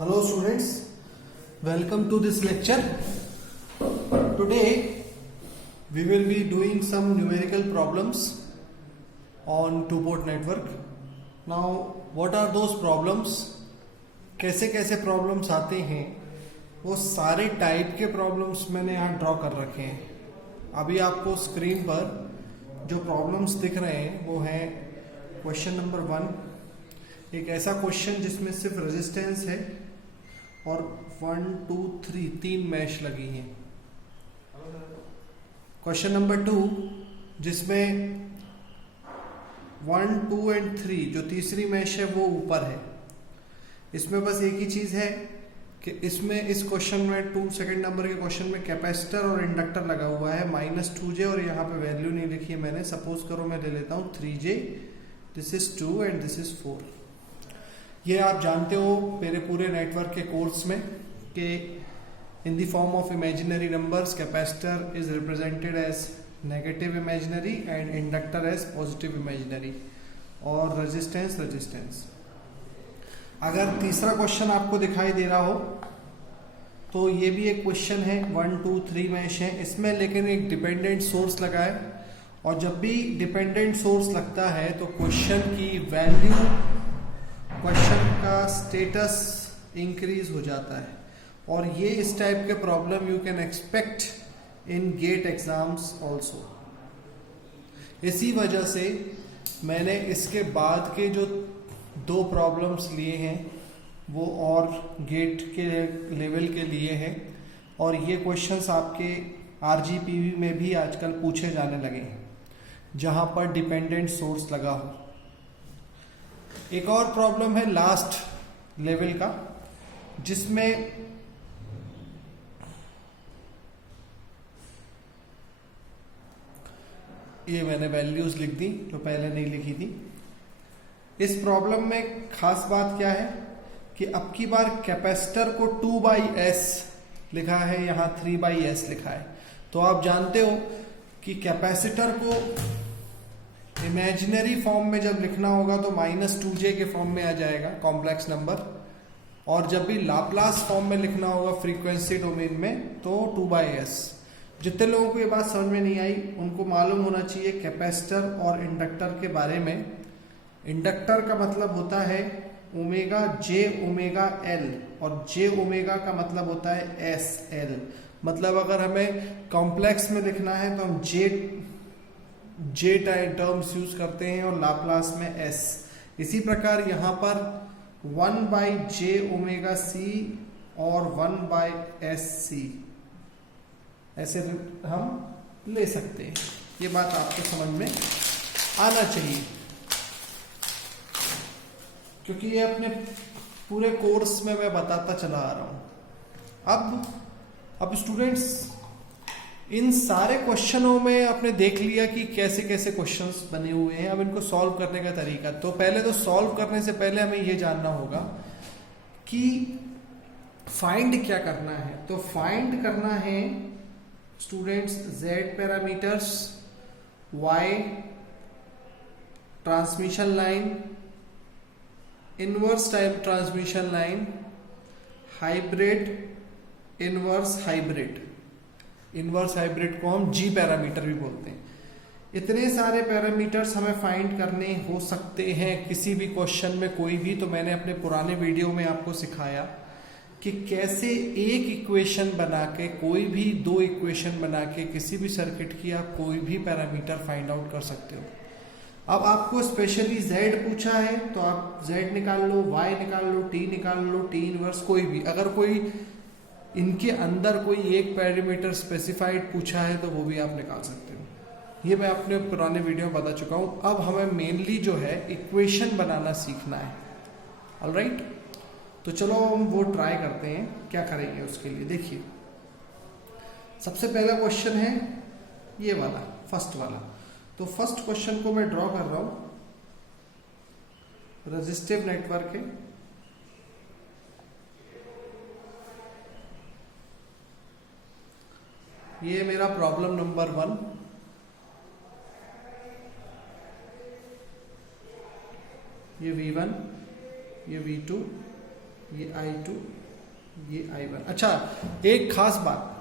Hello students, welcome to this lecture. Today we will be doing some numerical problems on two-port network. Now what are those problems? कैसे कैसे problems आते हैं, वो सारे type के problems मैंने यहाँ ड्रॉ कर रखे हैं। अभी आपको स्क्रीन पर जो प्रॉब्लम्स दिख रहे हैं वो हैं क्वेश्चन नंबर 1, एक ऐसा क्वेश्चन जिसमें सिर्फ रेजिस्टेंस है और 1 2 3 तीन मैश लगी हैं। क्वेश्चन नंबर 2 जिसमें 1 2 एंड 3 जो तीसरी मैश है वो ऊपर है। इसमें बस एक ही चीज है कि इसमें इस क्वेश्चन में 2 सेकंड नंबर के क्वेश्चन में कैपेसिटर और इंडक्टर लगा हुआ है -2J और यहाँ पे वैल्यू नहीं लिखी है मैंने। सपोज करो मैं ले लेता हूँ 3J, this is 2 and this is 4। ये आप जानते हो मेरे पूरे नेटवर्क के कोर्स में कि in the form of imaginary numbers capacitor is represented as negative imaginary and inductor as positive imaginary और रेजिस्टेंस। अगर तीसरा क्वेश्चन आपको दिखाई दे रहा हो तो ये भी एक क्वेश्चन है 1 2 3 मैश है इसमें, लेकिन एक डिपेंडेंट सोर्स लगा है और जब भी डिपेंडेंट सोर्स लगता है तो क्वेश्चन की वैल्यू, क्वेश्चन का स्टेटस इंक्रीज हो जाता है। और ये इस टाइप के problem you can expect in GATE exams also. इसी वजह से मैंने इसके बाद के जो 2 प्रॉब्लम्स लिए हैं वो और गेट के लेवल के लिए हैं और ये क्वेश्चंस आपके RGPV में भी आजकल पूछे जाने लगे हैं जहां पर डिपेंडेंट सोर्स लगा हो। एक और प्रॉब्लम है लास्ट लेवल का जिसमें ये मैंने वैल्यूज लिख दी जो पहले नहीं लिखी थी। इस प्रॉब्लम में खास बात क्या है कि अब की बार कैपेसिटर को 2/S लिखा है, यहाँ 3/S लिखा है। तो आप जानते हो कि कैपेसिटर को इमेजिनरी फॉर्म में जब लिखना होगा तो -2J के फॉर्म में आ जाएगा कॉम्प्लेक्स नंबर, और जब भी लाप्लास फॉर्म में लिखना होगा फ्रीक्वेंसी डोमेन में तो 2/S। जितने लोगों को ये बात समझ में नहीं आई उनको मालूम होना चाहिए कैपेसिटर और इंडक्टर के बारे में। इंडक्टर का मतलब होता है ओमेगा J ओमेगा L और J ओमेगा का मतलब होता है SL। मतलब अगर हमें कॉम्प्लेक्स में लिखना है तो हम J टर्म्स यूज करते हैं और लाप्लास में S। इसी प्रकार यहाँ पर 1/J ओमेगा C और 1/SC ऐसे हम ले सकते हैं। ये बात आपको समझ में आना चाहिए क्योंकि ये अपने पूरे कोर्स में मैं बताता चला आ रहा हूं। अब स्टूडेंट्स इन सारे क्वेश्चनों में आपने देख लिया कि कैसे कैसे क्वेश्चंस बने हुए हैं। अब इनको सॉल्व करने का तरीका, तो पहले तो सॉल्व करने से पहले हमें ये जानना होगा कि फाइंड क्या करना है। तो फाइंड करना है students Z parameters, Y transmission line, inverse type transmission line, hybrid, inverse hybrid. Inverse hybrid को हम G पैरामीटर भी बोलते हैं। इतने सारे पैरामीटर्स हमें फाइंड करने हो सकते हैं किसी भी क्वेश्चन में कोई भी। तो मैंने अपने पुराने वीडियो में आपको सिखाया कि कैसे एक इक्वेशन बना के, कोई भी 2 इक्वेशन बना के किसी भी सर्किट की आप कोई भी पैरामीटर फाइंड आउट कर सकते हो। अब आपको स्पेशली Z पूछा है तो आप Z निकाल लो, Y निकाल लो, T निकाल लो, T इनवर्स कोई भी। अगर कोई इनके अंदर कोई एक पैरामीटर स्पेसिफाइड पूछा है तो वो भी आप निकाल सकते हो। ये मैं अपने पुराने वीडियो में बता चुका हूँ। अब हमें मेनली जो है इक्वेशन बनाना सीखना है। ऑलराइट, तो चलो हम वो ट्राई करते हैं। क्या करेंगे उसके लिए देखिए, सबसे पहला क्वेश्चन है ये वाला, फर्स्ट वाला। तो फर्स्ट क्वेश्चन को मैं ड्रॉ कर रहा हूं, रेजिस्टिव नेटवर्क है। ये मेरा प्रॉब्लम नंबर 1। ये V1, ये V2, ये I2, ये I1। अच्छा, एक खास बात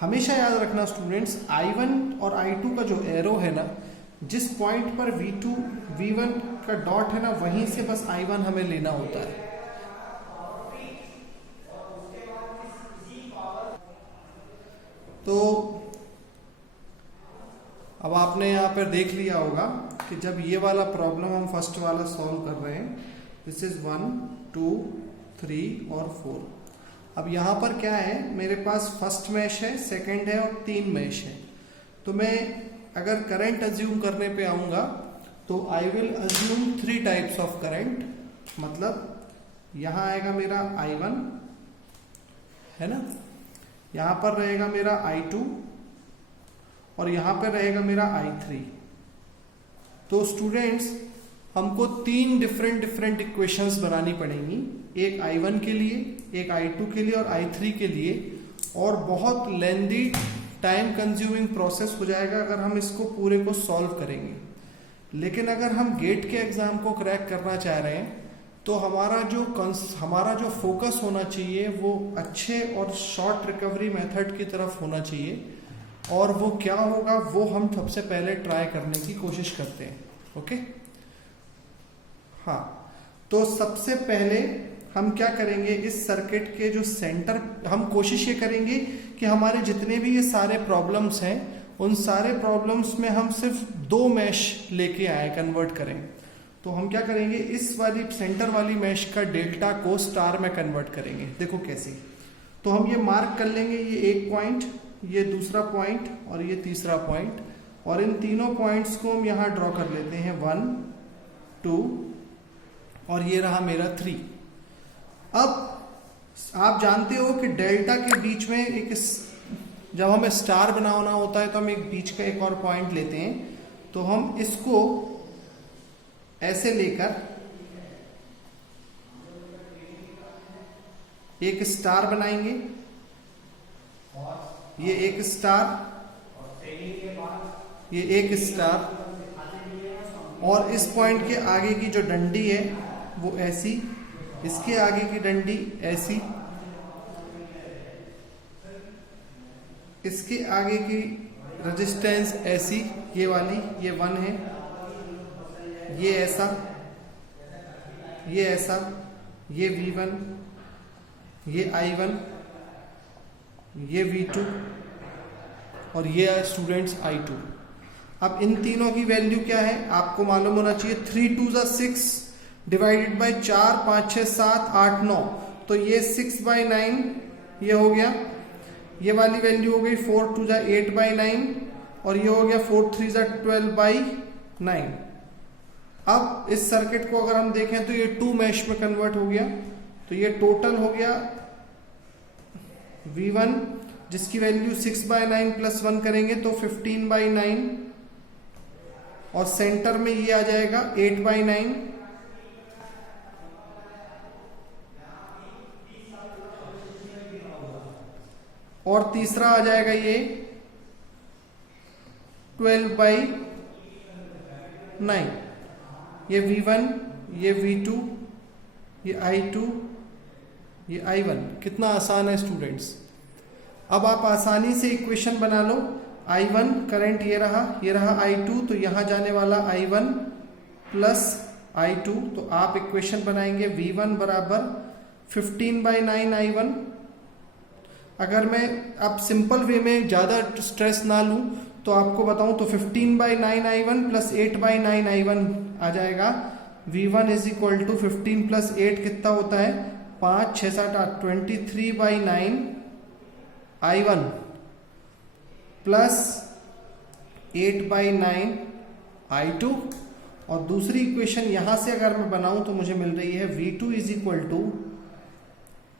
हमेशा याद रखना स्टूडेंट्स, I1 और I2 का जो एरो है ना, जिस पॉइंट पर V2 V1 का डॉट है ना, वहीं से बस I1 हमें लेना होता है। तो अब आपने यहाँ पर देख लिया होगा कि जब ये वाला प्रॉब्लम हम फर्स्ट वाला सॉल्व कर रहे हैं, दिस इज 1 2 3 और 4। अब यहाँ पर क्या है, मेरे पास फर्स्ट मैश है, सेकंड है और 3 मैश है। तो मैं अगर करंट अज्यूम करने पे आऊंगा तो I will assume 3 types of current. मतलब यहाँ आएगा मेरा I1 है ना, यहाँ पर रहेगा मेरा I2 और यहाँ पर रहेगा मेरा I3। तो स्टूडेंट्स हमको 3 डिफरेंट इक्वेशंस बनानी पड़ेंगी, एक I1 के लिए, एक I2 के लिए और I3 के लिए। और बहुत लेंदी टाइम कंज्यूमिंग प्रोसेस हो जाएगा अगर हम इसको पूरे को सॉल्व करेंगे। लेकिन अगर हम गेट के एग्जाम को क्रैक करना चाह रहे हैं तो हमारा जो फोकस होना चाहिए वो अच्छे और शॉर्ट रिकवरी मेथड की तरफ होना चाहिए। और वो क्या होगा वो हम सबसे पहले ट्राई करने की कोशिश करते हैं। ओके, हाँ, तो सबसे पहले हम क्या करेंगे, इस सर्किट के जो सेंटर, हम कोशिश ये करेंगे कि हमारे जितने भी ये सारे प्रॉब्लम्स हैं उन सारे प्रॉब्लम्स में हम सिर्फ 2 मैश लेके आए, कन्वर्ट करें। तो हम क्या करेंगे, इस वाली सेंटर वाली मैश का डेल्टा को स्टार में कन्वर्ट करेंगे। देखो कैसे, तो हम ये मार्क कर लेंगे, ये एक पॉइंट, ये दूसरा पॉइंट और ये तीसरा पॉइंट, और इन तीनों पॉइंट्स को हम यहाँ ड्रॉ कर लेते हैं, 1 2 और ये रहा मेरा 3। अब आप जानते हो कि डेल्टा के बीच में एक, जब हमें स्टार बनाना होता है तो हम एक बीच का एक और पॉइंट लेते हैं। तो हम इसको ऐसे लेकर एक स्टार बनाएंगे, ये एक स्टार, ये एक स्टार, और इस पॉइंट के आगे की जो डंडी है वो ऐसी, इसके आगे की डंडी ऐसी, इसके आगे की रेजिस्टेंस ऐसी, ये वाली, ये 1 है, ये ऐसा, ये ऐसा, ये V1, ये I1, ये V2 और ये है स्टूडेंट्स I2। अब इन तीनों की वैल्यू क्या है आपको मालूम होना चाहिए। 3 2 6 डिवाइडेड बाई 4 5 6 7 8 9, तो ये 6/9 ये हो गया। ये वाली वैल्यू हो गई 4 2 8/9 और ये हो गया 4 3 12/9। अब इस सर्किट को अगर हम देखें तो ये 2 मैश में कन्वर्ट हो गया। तो ये टोटल हो गया V1 जिसकी वैल्यू 6/9 प्लस 1 करेंगे तो 15/9 और सेंटर में ये आ जाएगा 8/9। और तीसरा आ जाएगा ये 12/9। ये V1, ये V2, ये I2, ये I1। कितना आसान है स्टूडेंट्स। अब आप आसानी से इक्वेशन बना लो। I1 करंट ये रहा I2, तो यहां जाने वाला I1 प्लस I2, तो आप इक्वेशन बनाएंगे V1 बराबर 15/9 I1। अगर मैं अब सिंपल वे में ज़्यादा स्ट्रेस ना लूँ तो आपको बताऊं तो 15/9 I1 प्लस 8/9 I1 आ जाएगा। V1 is equal to 15 plus 8 कितना होता है 5 6 7 8 23/9 I1 प्लस 8/9 I2। और दूसरी इक्वेशन यहां से अगर मैं बनाऊं तो मुझे मिल रही है V2 is equal to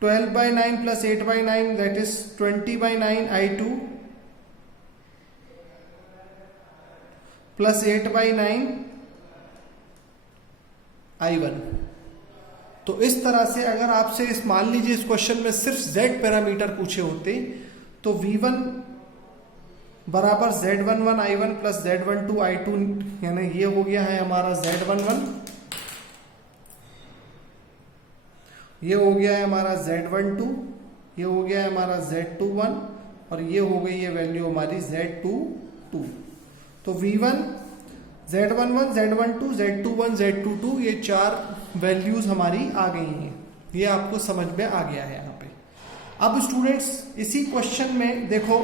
12/9 plus 8/9 that is 20/9 I2 plus 8/9 I1। तो इस तरह से अगर आपसे इस मान लीजिए इस क्वेश्चन में सिर्फ Z पैरामीटर पूछे होते तो V1 बराबर Z11 I1 plus Z12 I2, यानी ये हो गया है हमारा Z11। ये हो गया है हमारा Z12, ये हो गया है हमारा Z21 और ये हो गई है वैल्यू हमारी Z22। तो V1, Z11, Z12, Z21, Z22 ये 4 वैल्यूज हमारी आ गई हैं। ये आपको समझ में आ गया है यहाँ पे। अब स्टूडेंट्स इसी क्वेश्चन में देखो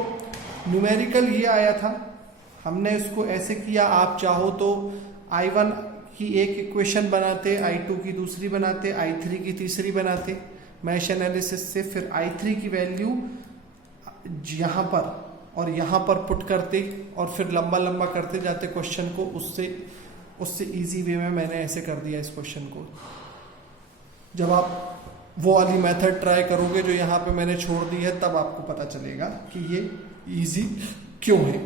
न्यूमेरिकल ये आया था, हमने इसको ऐसे किया, आप चाहो तो I1 की एक इक्वेशन बनाते, I2 की दूसरी बनाते, I3 की तीसरी बनाते मैश एनालिसिस से, फिर I3 की वैल्यू यहाँ पर और यहाँ पर पुट करते और फिर लंबा लंबा करते जाते क्वेश्चन को, उससे इजी वे में मैंने ऐसे कर दिया इस क्वेश्चन को। जब आप वो वाली मेथड ट्राई करोगे जो यहाँ पे मैंने छोड़ दी है, तब आपको पता चलेगा कि ये इजी क्यों है।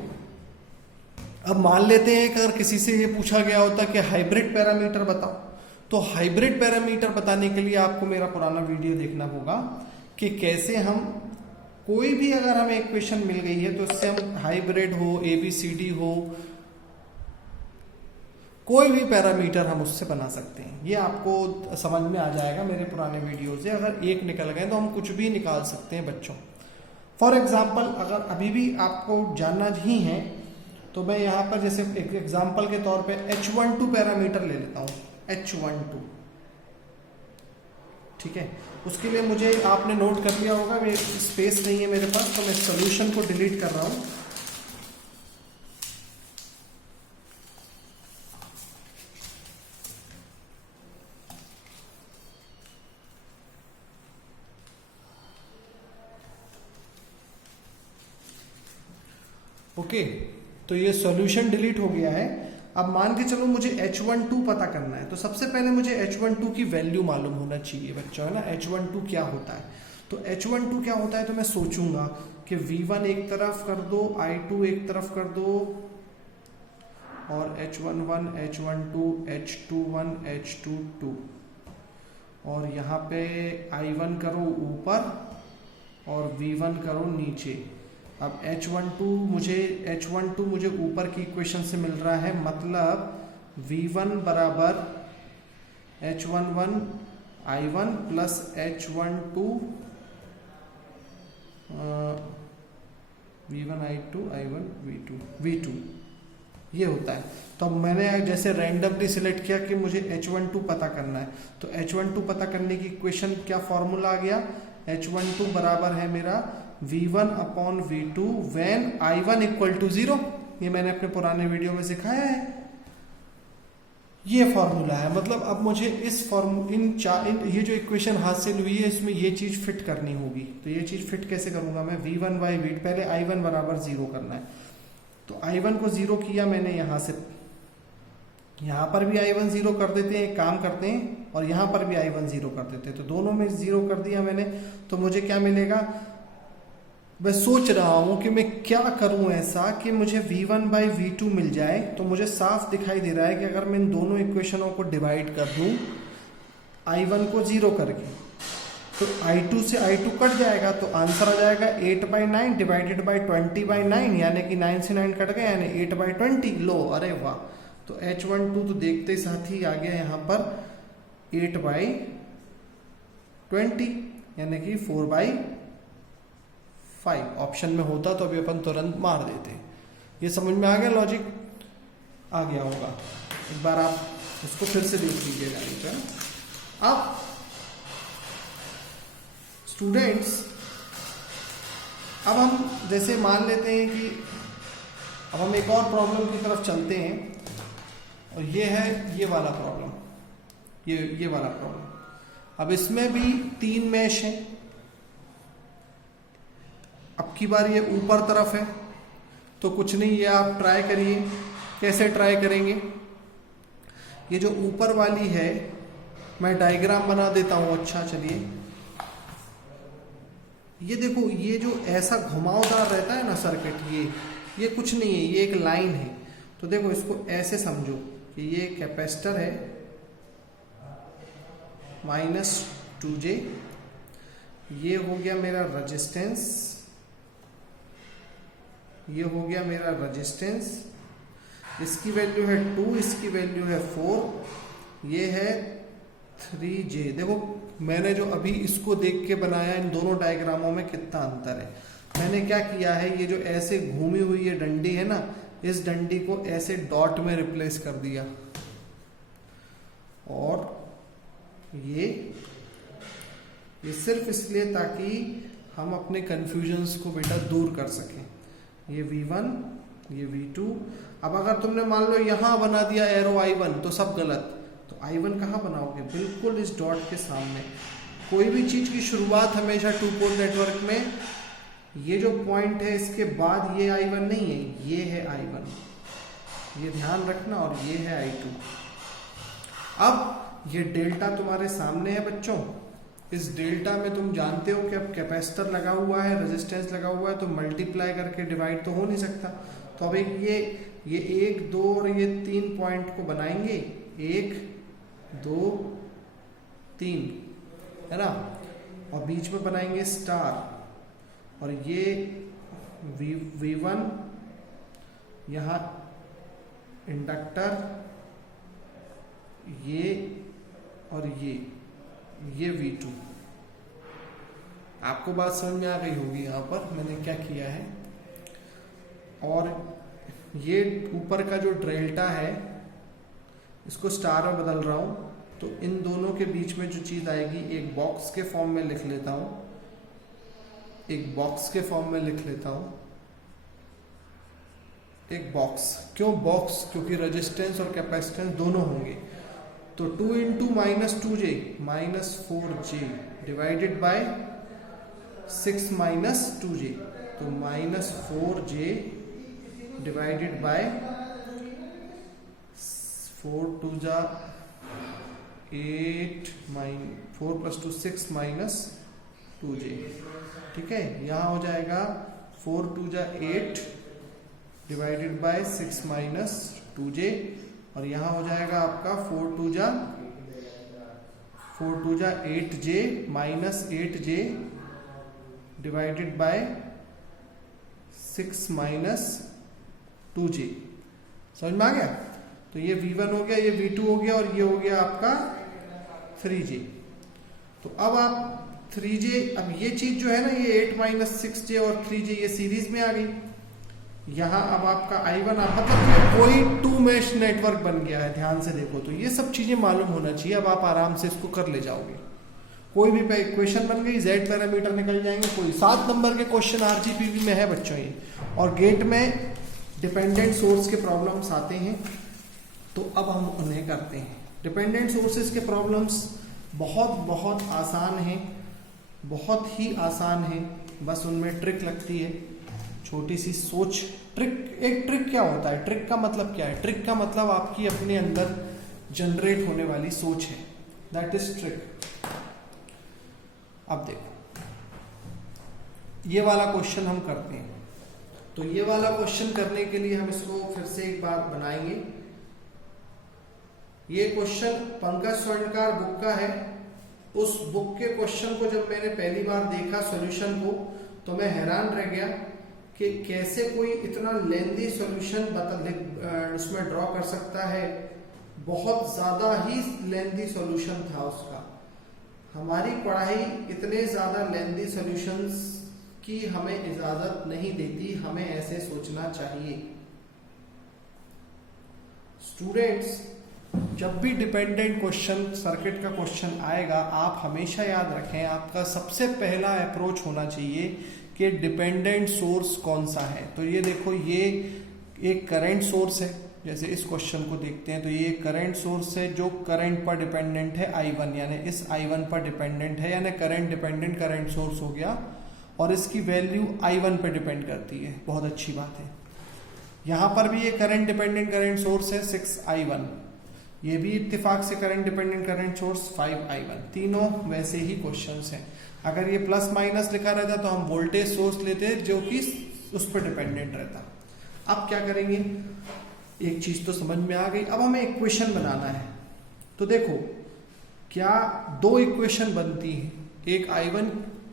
अब मान लेते हैं कि अगर किसी से ये पूछा गया होता कि हाइब्रिड पैरामीटर बताओ, तो हाइब्रिड पैरामीटर बताने के लिए आपको मेरा पुराना वीडियो देखना होगा कि कैसे हम कोई भी अगर हमें इक्वेशन मिल गई है तो उससे हम हाइब्रिड हो, ABCD हो, कोई भी पैरामीटर हम उससे बना सकते हैं। ये आपको समझ में आ जाएगा मेरे पुराने वीडियो से। अगर एक निकल गए तो हम कुछ भी निकाल सकते हैं बच्चों। फॉर एग्जाम्पल अगर अभी भी आपको जानना ही है तो मैं यहाँ पर जैसे एक एग्जाम्पल के तौर पे H12 पैरामीटर ले लेता हूँ, H12, ठीक है। उसके लिए मुझे आपने नोट कर लिया होगा, मेरे स्पेस नहीं है मेरे पास, तो मैं सोल्यूशन को डिलीट कर रहा हूँ। ओके, तो ये सॉल्यूशन डिलीट हो गया है। अब मान के चलो मुझे H12 पता करना है, तो सबसे पहले मुझे H12 की वैल्यू मालूम होना चाहिए बच्चों, है ना। H12 क्या होता है, तो H12 क्या होता है, तो मैं सोचूंगा कि V1 एक तरफ कर दो, I2 एक तरफ कर दो, और H11, H12, H21, H22, और यहाँ पे I1 करो ऊपर और V1 करो नीचे। अब H12 मुझे ऊपर की इक्वेशन से मिल रहा है, मतलब V1 बराबर H11 I1 plus H12 V1 I2 I1 V2 ये होता है। तो अब मैंने जैसे रैंडमली सिलेक्ट किया कि मुझे H12 पता करना है, तो H12 पता करने की इक्वेशन क्या फॉर्मूला आ गया, H12 बराबर है मेरा V1 upon V2 when I1 equal to 0। ये मैंने अपने पुराने वीडियो में सिखाया है, ये फॉर्मूला है। मतलब अब मुझे इस ये जो इक्वेशन हासिल हुई है इसमें ये चीज फिट करनी होगी। तो ये चीज फिट कैसे करूंगा मैं, V1 बाई V2, पहले I1 बराबर 0 करना है, तो I1 को 0 किया मैंने यहाँ से, यहाँ पर भी I1 0 कर देते हैं, एक काम करते हैं, और यहाँ पर भी I1 0 कर देते हैं, तो दोनों में 0 कर दिया मैंने। तो मुझे क्या मिलेगा, मैं सोच रहा हूं कि मैं क्या करूं ऐसा कि मुझे V1 बाई V2 मिल जाए। तो मुझे साफ दिखाई दे रहा है कि अगर मैं इन दोनों इक्वेशनों को डिवाइड कर दूं I1 को 0 करके, तो I2 से I2 कट जाएगा, तो आंसर आ जाएगा 8/9 डिवाइडेड बाई 20/9, यानी कि 9 से 9 कट गए, यानी 8/20। लो, अरे वाह, तो H12 तो देखते साथ ही आ गया यहाँ पर 8/20, यानी कि 4/5। ऑप्शन में होता तो अभी अपन तुरंत मार देते। ये समझ में आ गया, लॉजिक आ गया होगा। एक बार आप उसको फिर से देख लीजिएगा नीचे। अब स्टूडेंट्स, अब हम जैसे मान लेते हैं कि अब हम एक और प्रॉब्लम की तरफ चलते हैं, और ये है ये वाला प्रॉब्लम, ये वाला प्रॉब्लम। अब इसमें भी 3 मैश हैं। अब की बार ये ऊपर तरफ है, तो कुछ नहीं, ये आप ट्राई करिए। कैसे ट्राई करेंगे, ये जो ऊपर वाली है मैं डायग्राम बना देता हूं। अच्छा चलिए, ये देखो, ये जो ऐसा घुमावदार रहता है ना सर्किट, ये कुछ नहीं है, ये एक लाइन है। तो देखो इसको ऐसे समझो कि ये कैपेसिटर है -2J, ये हो गया मेरा रेजिस्टेंस, ये हो गया मेरा रेजिस्टेंस, इसकी वैल्यू है 2, इसकी वैल्यू है 4, ये है 3J। देखो मैंने जो अभी इसको देख के बनाया, इन दोनों डायग्रामों में कितना अंतर है। मैंने क्या किया है, ये जो ऐसे घूमी हुई ये डंडी है ना, इस डंडी को ऐसे डॉट में रिप्लेस कर दिया, और ये सिर्फ इसलिए ताकि हम अपने कंफ्यूजन्स को बेटा दूर कर सकें। ये V1, ये V2। अब अगर तुमने मान लो यहां बना दिया एरो I1 तो सब गलत। तो I1 कहाँ बनाओगे, बिल्कुल इस डॉट के सामने। कोई भी चीज की शुरुआत हमेशा टू पोल नेटवर्क में ये जो पॉइंट है इसके बाद ये I1 नहीं है, ये है I1, ये ध्यान रखना, और ये है I2। अब ये डेल्टा तुम्हारे सामने है बच्चों। इस डेल्टा में तुम जानते हो कि अब कैपेसिटर लगा हुआ है, रेजिस्टेंस लगा हुआ है, तो मल्टीप्लाई करके डिवाइड तो हो नहीं सकता। तो अब एक ये 1, 2 और ये 3 पॉइंट को बनाएंगे, 1, 2, 3, है ना, और बीच में बनाएंगे स्टार, और ये V1 यहाँ इंडक्टर, ये और ये V2। आपको बात समझ में आ गई होगी यहाँ पर मैंने क्या किया है। और ये ऊपर का जो डेल्टा है इसको स्टार में बदल रहा हूं, तो इन दोनों के बीच में जो चीज आएगी एक बॉक्स के फॉर्म में लिख लेता हूं, एक बॉक्स के फॉर्म में लिख लेता हूं, एक बॉक्स। क्यों बॉक्स, क्योंकि रेजिस्टेंस और कैपेसिटेंस दोनों होंगे। तो 2 into -2j -4j divided by 6 -2j, तो -4j डिवाइडेड बाय 4 2 जा 8, 4 + 2 6 -2j। ठीक है, यहां हो जाएगा 4 2 जा 8 डिवाइडेड बाय 6 -2j, और यहां हो जाएगा आपका 4 2 जा 8j -8j divided by 6 -2j। समझ में आ गया। तो ये V1 हो गया, ये V2 हो गया, और ये हो गया आपका 3j। तो अब आप 3j, अब ये चीज जो है ना, ये 8 -6j और 3j ये सीरीज में आ गई। यहाँ अब आपका I1 मतलब कोई 2 मैश नेटवर्क बन गया है। ध्यान से देखो तो ये सब चीजें मालूम होना चाहिए। अब आप आराम से इसको कर ले जाओगे। कोई भी इक्वेशन बन गई, Z पैरामीटर निकल जाएंगे। कोई 7 नंबर के क्वेश्चन RGPV में है बच्चों ये, और गेट में डिपेंडेंट सोर्स के प्रॉब्लम्स आते हैं, तो अब हम उन्हें करते हैं। डिपेंडेंट सोर्सेज के प्रॉब्लम्स बहुत आसान हैं, बहुत ही आसान है। बस उनमें ट्रिक लगती है, छोटी सी सोच। एक ट्रिक क्या होता है, ट्रिक का मतलब क्या है, ट्रिक का मतलब आपकी अपने अंदर जनरेट होने वाली सोच है, दैट इज ट्रिक। अब देखो ये वाला क्वेश्चन हम करते हैं। तो ये वाला क्वेश्चन करने के लिए हम इसको फिर से एक बार बनाएंगे। ये क्वेश्चन पंकज स्वर्णकार बुक का है। उस बुक के क्वेश्चन को जब मैंने पहली बार देखा सॉल्यूशन को, तो मैं हैरान रह गया कि कैसे कोई इतना लेंदी सॉल्यूशन उसमें ड्रॉ कर सकता है। बहुत ज्यादा ही लेंदी सॉल्यूशन था उसका। हमारी पढ़ाई इतने ज्यादा लेंदी सॉल्यूशंस की हमें इजाजत नहीं देती, हमें ऐसे सोचना चाहिए। स्टूडेंट्स, जब भी डिपेंडेंट क्वेश्चन, सर्किट का क्वेश्चन आएगा, आप हमेशा याद रखें, आपका सबसे पहला अप्रोच होना चाहिए कि डिपेंडेंट सोर्स कौन सा है। तो ये देखो, ये एक करंट सोर्स है। जैसे इस क्वेश्चन को देखते हैं तो ये करंट सोर्स है जो करंट पर डिपेंडेंट है I1, यानी इस I1 पर डिपेंडेंट है, यानी करंट डिपेंडेंट करंट सोर्स हो गया, और इसकी वैल्यू I1 पर डिपेंड करती है। बहुत अच्छी बात है। यहां पर भी ये करंट डिपेंडेंट करंट सोर्स है 6I1, ये भी इत्तेफाक से current dependent current source 5I1। तीनों वैसे ही क्वेश्चंस हैं। अगर ये प्लस माइनस लिखा रहता तो हम वोल्टेज सोर्स लेते जो कि उस पर डिपेंडेंट रहता। अब क्या करेंगे, एक चीज तो समझ में आ गई। अब हमें इक्वेशन बनाना है। तो देखो क्या दो इक्वेशन बनती है, एक I1,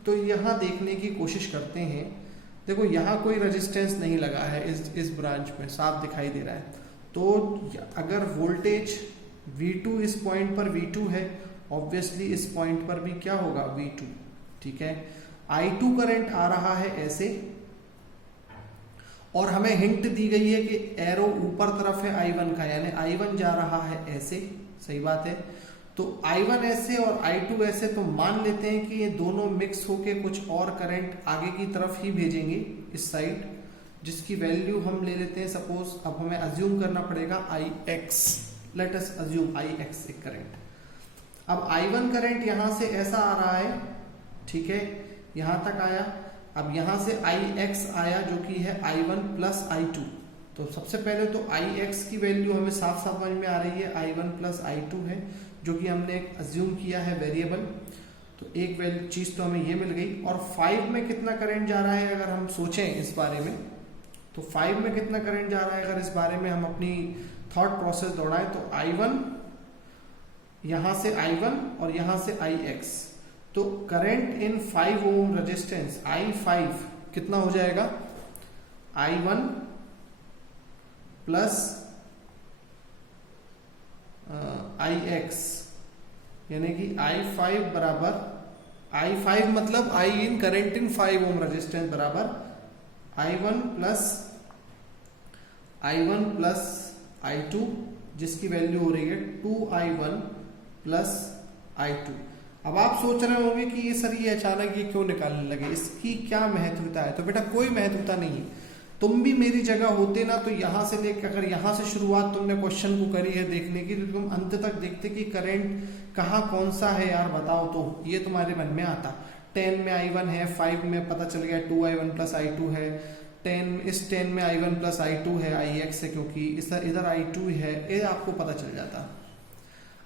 तो यहां देखने की कोशिश करते हैं। देखो यहां कोई रेजिस्टेंस नहीं लगा है, इस ब्रांच में साफ दिखाई दे रहा है। तो अगर वोल्टेज V2 इस पॉइंट पर V2 है ऑब्वियसली इस पॉइंट पर भी क्या होगा, V2, ठीक है। I2 करंट आ रहा है ऐसे, और हमें हिंट दी गई है कि एरो ऊपर तरफ है I1 का, यानी I1 जा रहा है ऐसे, सही बात है। तो I1 ऐसे और I2 ऐसे, तो मान लेते हैं कि ये दोनों मिक्स होके कुछ और करंट आगे की तरफ ही भेजेंगे इस साइड, जिसकी वैल्यू हम ले लेते हैं सपोज, अब हमें अज्यूम करना पड़ेगा Ix, let us assume Ix एक करंट। अब I1 करंट यहां से ऐसा आ रहा है, ठीक है, यहां तक आया। अब यहां से Ix आया जो कि है I1 प्लस I2। तो सबसे पहले तो Ix की वैल्यू हमें साफ साफ समझ में आ रही है, I1 प्लस I2 है, जो कि हमने एक अज्यूम किया है वेरिएबल। तो एक वैल्यू चीज तो हमें ये मिल गई। और 5 में कितना करंट जा रहा है अगर हम सोचें इस बारे में, तो 5 में कितना करंट जा रहा है अगर इस बारे में हम अपनी थॉट प्रोसेस दौड़ाएं, तो I1, यहां से I1 और यहां से Ix। तो current in 5 ohm resistance I5 कितना हो जाएगा, I1 प्लस Ix, यानी कि I5 बराबर, I5 मतलब I in current in 5 ohm resistance बराबर I1 प्लस I2, जिसकी वैल्यू हो रही है 2I1 प्लस I2। अब आप सोच रहे होंगे कि ये सर ये अचानक ये क्यों निकालने लगे, इसकी क्या महत्वता है। तो बेटा कोई महत्वता नहीं है, तुम भी मेरी जगह होते ना तो यहां से लेकर, अगर यहां से शुरुआत तुमने क्वेश्चन को करी है देखने की, तो तुम अंत तक देखते कि करंट कहाँ कौन सा है यार बताओ, तो ये तुम्हारे मन में आता। 10 में I1 है, 5 में पता चल गया 2I1 प्लस I2 है, 10 में I1 प्लस I2 है, Ix है क्योंकि इधर I2 है, ये आपको पता चल जाता।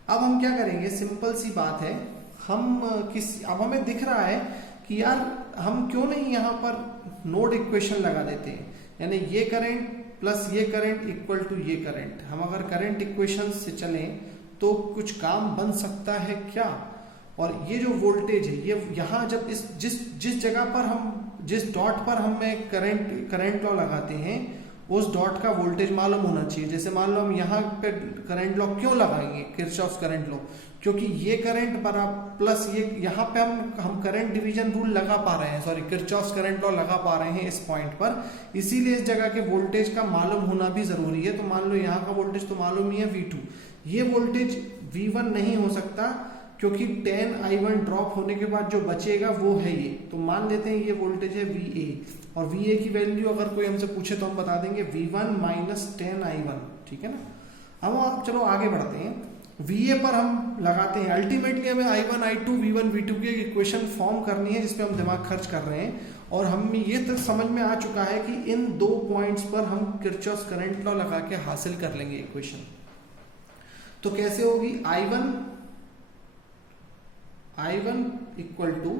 अब हम क्या करेंगे, सिंपल सी बात है, अब हमें दिख रहा है कि यार हम क्यों नहीं यहाँ पर नोड इक्वेशन लगा देते हैं, यानी ये करंट प्लस ये करंट इक्वल टू ये करंट। हम अगर करंट इक्वेशन से चलें तो कुछ काम बन सकता है क्या। और ये जो वोल्टेज है, ये यहाँ जब जिस जगह पर जिस डॉट पर हम करंट लॉ लगाते हैं, उस डॉट का वोल्टेज मालूम होना चाहिए। जैसे मान लो हम यहाँ पे करंट लॉ क्यों लगाएंगे, किरचॉफ करंट लॉ, क्योंकि ये करंट बराबर प्लस ये, यहाँ पे हम करंट डिवीजन रूल लगा पा रहे हैं, सॉरी किरचॉफ करंट लॉ लगा पा रहे हैं इस पॉइंट पर, इसीलिए इस जगह के वोल्टेज का मालूम होना भी जरूरी है। तो मान लो यहाँ का वोल्टेज तो मालूम ही है V2, ये वोल्टेज V1 नहीं हो सकता, क्योंकि 10I1 ड्रॉप होने के बाद जो बचेगा वो है ये। तो मान लेते हैं ये वोल्टेज है VA, और VA की वैल्यू अगर कोई हमसे पूछे तो हम बता देंगे V1 माइनस 10I1, ठीक है ना। अब आप चलो आगे बढ़ते हैं, VA पर हम लगाते हैं, अल्टीमेटली हमें I1 I2 V1 V2 की इक्वेशन फॉर्म करनी है जिसपे हम दिमाग खर्च कर रहे हैं। और हम ये तक समझ में आ चुका है कि इन दो पॉइंट्स पर हम किरचॉफ करंट लॉ लगा के हासिल कर लेंगे इक्वेशन। तो कैसे होगी, I1 equal to,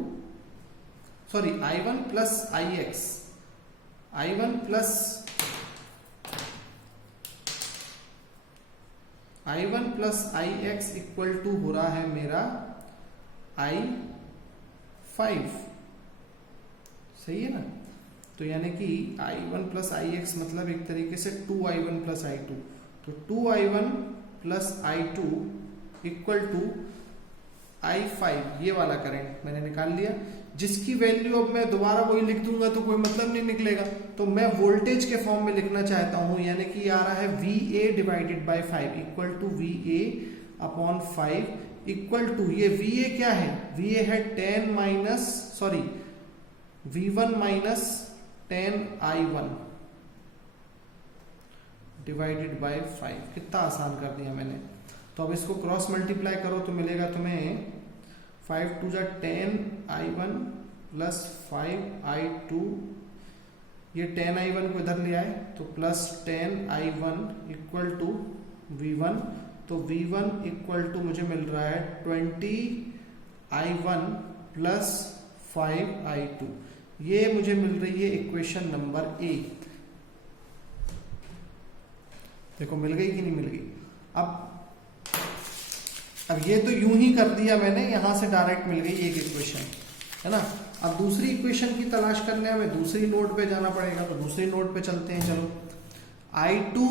sorry I1 plus Ix, I1 plus Ix equal to हो रहा है मेरा I5, सही है ना। तो यानी कि I1 प्लस Ix मतलब एक तरीके से 2I1 प्लस I2, तो 2I1 plus I2 equal to I5, ये वाला करंट मैंने निकाल लिया, जिसकी वैल्यू अब मैं दोबारा वही लिख दूंगा तो कोई मतलब नहीं निकलेगा। तो मैं वोल्टेज के फॉर्म में लिखना चाहता हूं, यानी कि आ रहा है VA divided by 5 equal to VA upon 5 equal to, ये VA क्या है, VA है 10 minus, sorry V1 minus 10I1 divided by 5। कितना आसान कर दिया मैंने। तो अब इसको क्रॉस मल्टीप्लाई करो तो मिलेगा तुम्हें 5 टू जा 10I1 प्लस 5I2, ये 10I1 को इधर ले आए तो plus 10I1 equal to V1, तो V1 इक्वल टू मुझे मिल रहा है 20I1 प्लस 5I2, ये मुझे मिल रही है इक्वेशन नंबर 1। देखो मिल गई कि नहीं मिल गई। अब ये तो यूं ही कर दिया मैंने, यहां से डायरेक्ट मिल गई एक इक्वेशन, है ना। अब दूसरी इक्वेशन की तलाश करने हमें दूसरी नोड पे जाना पड़ेगा, तो दूसरी नोड पे चलते हैं। चलो I2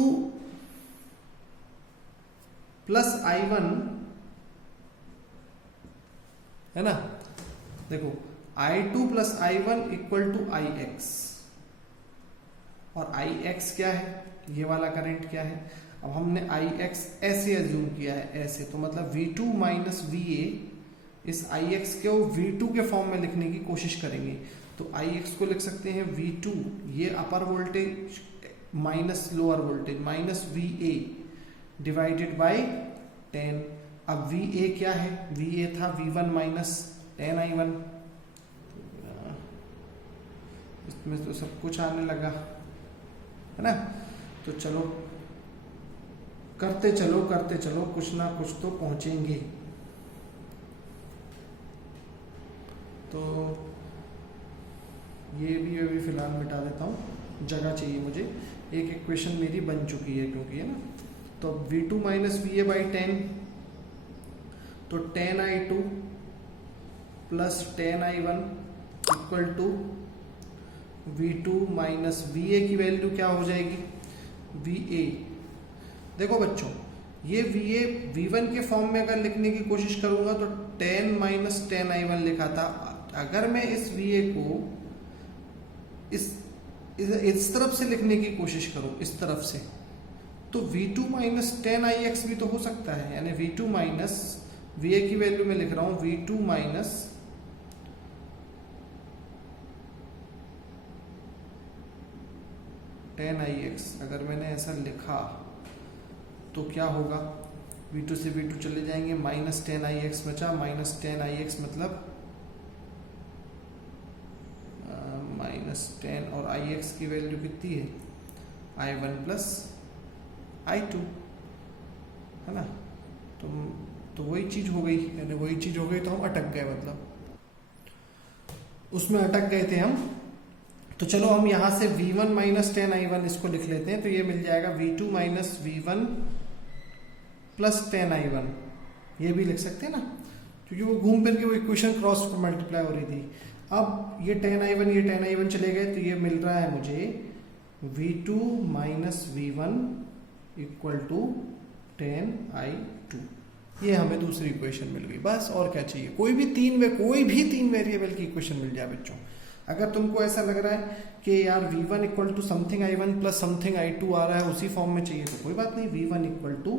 प्लस I1 है ना। देखो I2 plus I1 equal to IX, और IX क्या है, ये वाला करंट क्या है। अब हमने IX ऐसे एज्यूम किया है, ऐसे, तो मतलब V2 माइनस VA, इस IX को V2 के फॉर्म में लिखने की कोशिश करेंगे। तो IX को लिख सकते हैं V2, ये upper voltage minus lower voltage, minus VA divided by 10। अब VA क्या है, VA था V1 माइनस 10I1, इसमें तो सब कुछ आने लगा, है ना। तो चलो करते चलो, कुछ ना कुछ तो पहुंचेंगे। तो ये भी अभी फिलहाल मिटा देता हूँ, जगह चाहिए मुझे। एक इक्वेशन मेरी बन चुकी है क्योंकि, है ना। तो V2 माइनस VA बाई 10, तो 10I2 plus 10I1 equal to V2 minus VA की वैल्यू क्या हो जाएगी, VA। देखो बच्चों, ये VA V1 के फॉर्म में अगर लिखने की कोशिश करूंगा तो 10 माइनस 10I1 लिखा था। अगर मैं इस VA को इस तरफ से लिखने की कोशिश करूं, इस तरफ से, तो V2 माइनस 10IX भी तो हो सकता है। यानी V2 माइनस VA की वैल्यू में लिख रहा हूं V2 माइनस 10IX। अगर मैंने ऐसा लिखा तो क्या होगा, V2 से V2 चले जाएंगे, माइनस 10IX बचा, माइनस 10IX मतलब माइनस 10, और IX की वैल्यू कितनी है, I1 प्लस I2, है ना। तो वही चीज हो गई, यानी वही चीज हो गई, तो हम अटक गए, मतलब उसमें अटक गए थे हम। तो चलो हम यहां से V1 माइनस 10I1 इसको लिख लेते हैं, तो ये मिल जाएगा V2 minus V1 plus 10I1, ये भी लिख सकते हैं ना, क्योंकि वो घूम फिर के वो इक्वेशन क्रॉस मल्टीप्लाई हो रही थी। अब ये 10I1 ये 10I1 चले गए, तो ये मिल रहा है मुझे V2 minus V1 equal to 10I2। ये हमें दूसरी इक्वेशन मिल गई, बस और क्या चाहिए। कोई भी तीन वेरिएबल की इक्वेशन मिल जाए बच्चों। अगर तुमको ऐसा लग रहा है कि यार V1 equal to something I1 plus something I2 आ रहा है, उसी फॉर्म में चाहिए, तो कोई बात नहीं। V1 equal to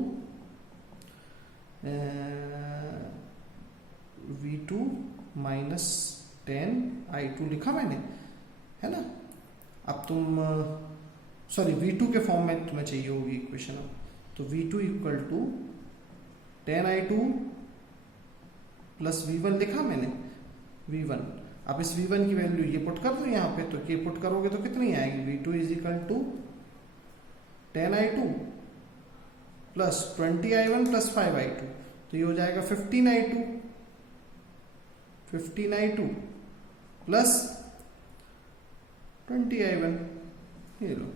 V2 minus 10I2 लिखा मैंने, है ना। अब तुम सॉरी V2 के फॉर्म में तुम्हें चाहिए होगी इक्वेशन। अब तो V2 equal to 10I2 plus V1 लिखा मैंने, V1। अब इस V1 की वैल्यू ये पुट कर दो यहाँ पे, तो ये पुट करोगे तो कितनी आएगी, V2 is equal to 10I2 plus 20I1 plus 5I2, तो ये हो जाएगा 15I2 प्लस 20I1, ये लो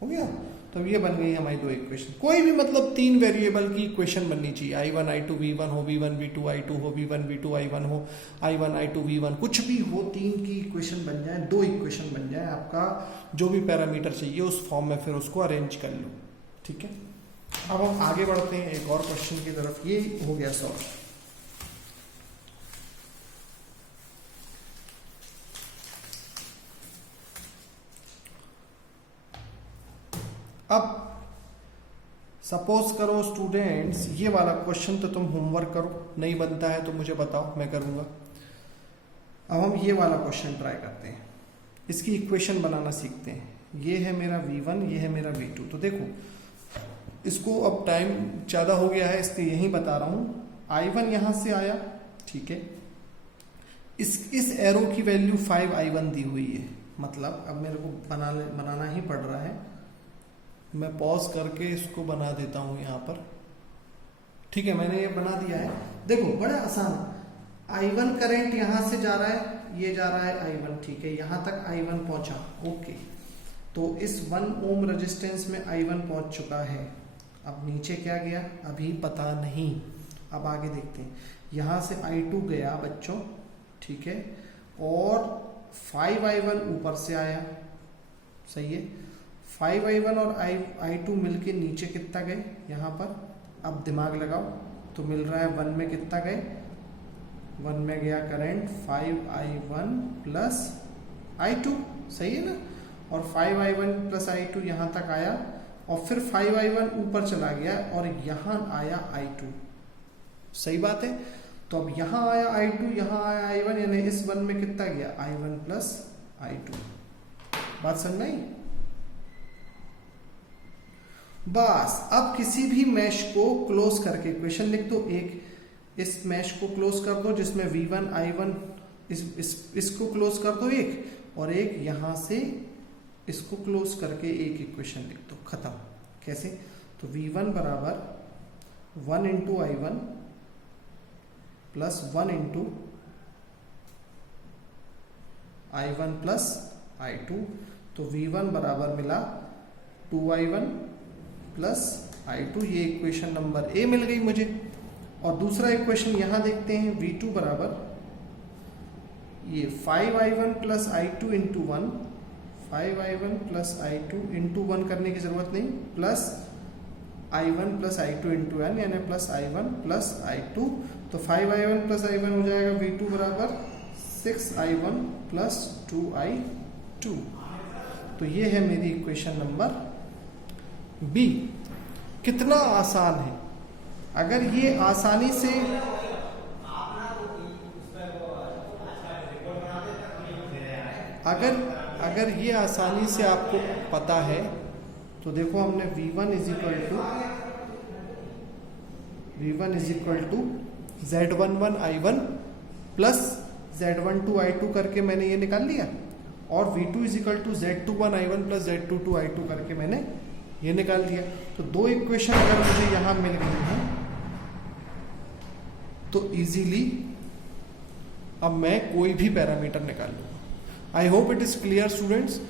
हो गया। तो ये बन गई हमारी दो इक्वेशन। कोई भी मतलब तीन वेरिएबल की इक्वेशन बननी चाहिए, I1 I2 V1 हो, V1 V2 I2 हो, V1 V2 I1 हो, I1 I2 V1, कुछ भी हो, तीन की इक्वेशन बन जाए, दो इक्वेशन बन जाए, आपका जो भी पैरामीटर चाहिए उस फॉर्म में फिर उसको अरेंज कर लो, ठीक है। अब हम आगे बढ़ते हैं एक और क्वेश्चन की तरफ। ये हो गया सॉल्व। अब सपोज करो स्टूडेंट्स, ये वाला क्वेश्चन तो तुम होमवर्क करो, नहीं बनता है तो मुझे बताओ, मैं करूंगा। अब हम ये वाला क्वेश्चन ट्राई करते हैं, इसकी इक्वेशन बनाना सीखते हैं। ये है मेरा V1, ये है मेरा V2। तो देखो इसको, अब टाइम ज़्यादा हो गया है इसलिए यही बता रहा हूँ। I1 यहाँ से आया, ठीक है। इस एरो की वैल्यू 5I1 दी हुई है, मतलब अब मेरे को बनाना ही पड़ रहा है। मैं पॉज करके इसको बना देता हूँ यहाँ पर, ठीक है। मैंने ये बना दिया है। देखो बड़ा आसान, I1 करंट यहाँ से जा रहा है, ये जा रहा है I1, ठीक है। यहाँ तक I1 पहुँचा, ओके। तो इस 1 ओम रेजिस्टेंस में I1 पहुँच चुका है। अब नीचे क्या गया अभी पता नहीं, अब आगे देखते हैं। यहाँ से I2 गया बच्चों, ठीक है, और 5I1 ऊपर से आया, सही है। 5I1 और I2 मिलके नीचे कितना गए यहाँ पर, अब दिमाग लगाओ, तो मिल रहा है 1 में कितना गए 1 में गया करंट 5i1 प्लस i2, सही है ना, और 5i1 प्लस i2 यहां तक आया और फिर 5i1 ऊपर चला गया और यहां आया i2, सही बात है। तो अब यहां आया i2, यहां आया i1, यानी इस 1 में कितना गया i1 प्लस i2। बात समझ आई? बस अब किसी भी मैश को क्लोज करके इक्वेशन लिख दो। एक इस मैश को क्लोज कर दो जिसमें v1 i1, इसको क्लोज कर दो एक, और एक यहां से इसको क्लोज करके एक इक्वेशन लिख दो, खत्म। कैसे? तो v1 बराबर 1 into i1 plus 1 into i1 plus i2, तो v1 बराबर मिला 2i1 प्लस i2, ये इक्वेशन नंबर ए मिल गई मुझे। और दूसरा इक्वेशन यहां देखते हैं, v2 बराबर ये 5i1 plus i2 into 1, 5i1 plus i2 into 1 करने की जरूरत नहीं, plus i1 plus i2 into n, यानी प्लस i1 प्लस i2, तो 5i1 प्लस i1 हो जाएगा v2 बराबर 6i1 प्लस 2i2। तो ये है मेरी इक्वेशन नंबर बी। कितना आसान है। अगर ये आसानी से अगर ये आसानी से आपको पता है तो देखो, हमने v1 is equal to z11 i1 plus z12 i2 करके मैंने ये निकाल लिया, और v2 is equal to z21 i1 plus z22 i2 करके मैंने ये निकाल दिया। तो दो इक्वेशन अगर मुझे यहां मिल गई हैं तो इजीली अब मैं कोई भी पैरामीटर निकाल लूंगा। I hope it is clear students.